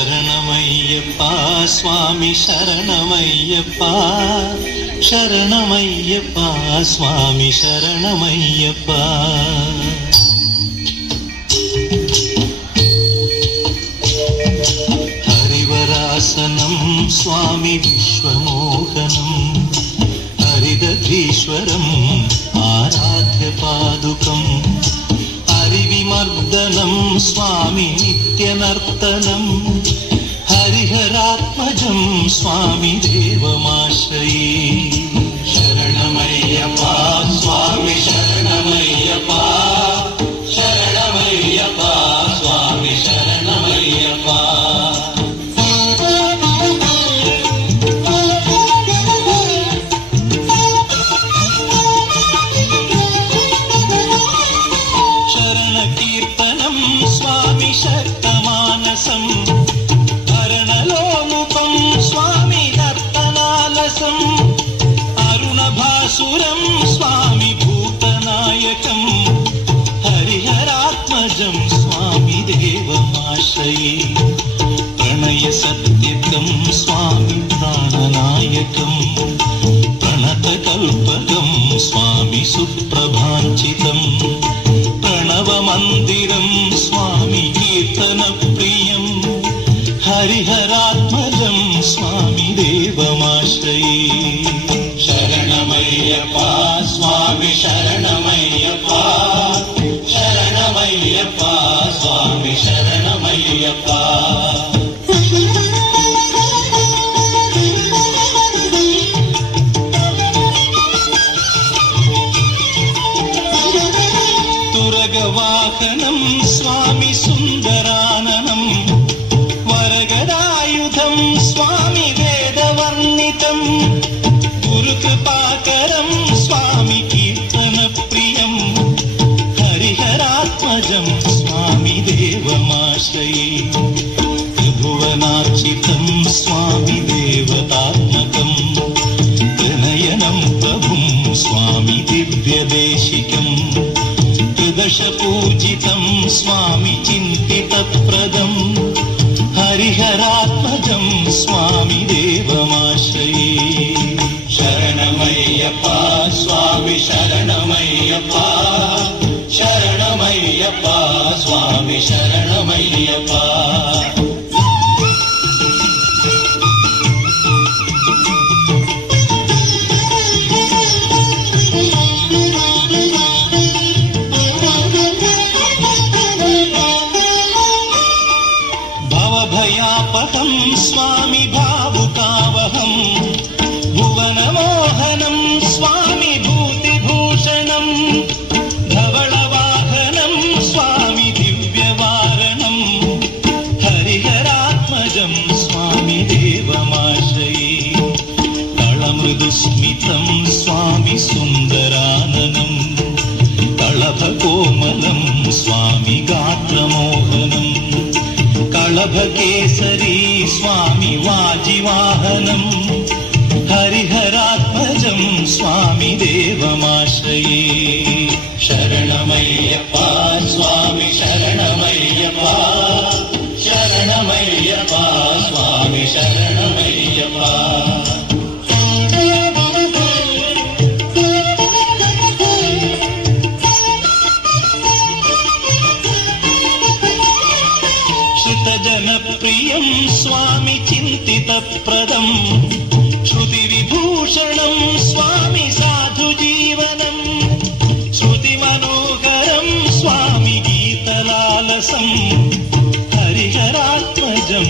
शरणमय्यप्पा स्वामी शरणमय्यप्पा शरणमय्यप्पा स्वामी शरणमय्यप्पा हरिवरासनं स्वामी विश्वमोहनं हरिदधीश्वरम् आराध्य पादुकम् हरिविमर्दनं स्वामी नित्यनर्तनं हरिहरात्मजं स्वामी देवमाश्रये शरणमय्यप्पा स्वामी शरणमय्यप्पा शरणमय्यप्पा स्वामी शरणमय्यप्पा शरणकीर्तनं स्वामी शक्तमानसं हरणलोमुपं स्वामी नर्तनालसं अरुणभासुरं स्वामी भूतनायकं हरिहरात्मजं स्वामी देवमाश्रये प्रणयसत्यकं स्वामी प्राणनायकं प्रणतकल्पकं स्वामी सुप्रभाञ्चितं प्रणवमन्दिरं स्वामी कीर्तनप्रियं हरिहरात्मजं स्वामी देवमाश्रये शरणमय्यप्पा स्वामी शरणमय्यप्पा शरणमय्यप्पा स्वामी शरणमय्यप्पा तुरगवाहनं स्वामी सुन्दराननं वरगदायुधं स्वामी वेदवर्णितं गुरुकृपाकरं स्वामी कीर्तनप्रियं हरिहरात्मजं स्वामी देवमाश्रये त्रिभुवनार्चितं स्वामी देवतात्मकं त्रिनयनं प्रभुं स्वामी दिव्यदेशिकं त्रिदशपूजितं स्वामी चिन्तितप्रदं हरिहरात्मजं स्वामी देवमाश्रये शरणमय्यप्पा स्वामी शरणमय्यप्पा शरणमय्यप्पा स्वामी शरणमय्यप्पा भवभयापहं स्वामी भावुकावहं भुवनमोहनं स्वामी भूतिभूषणं धवलवाहनं स्वामी दिव्यवारणं हरिहरात्मजं स्वामी देवमाश्रये तळमृदुस्मितं स्वामी सुन्दराननं कळभकोमलं स्वामी गात्रमोहनं कळभकेसरी स्वामी वाजिवाहनं हरिहरात्मजं स्वामी देवमाश्रये शरणमय्यप्पा स्वामी शरणमय्यप्पा शरणमय्यप्पा स्वामी शरणमय्यप्पा श्रुतजनप्रियं स्वामी चिन्तितप्रदं श्रुतिविभूषणं स्वामी साधुजीवनं श्रुतिमनोहरं स्वामी गीतलालसं हरिहरात्मजं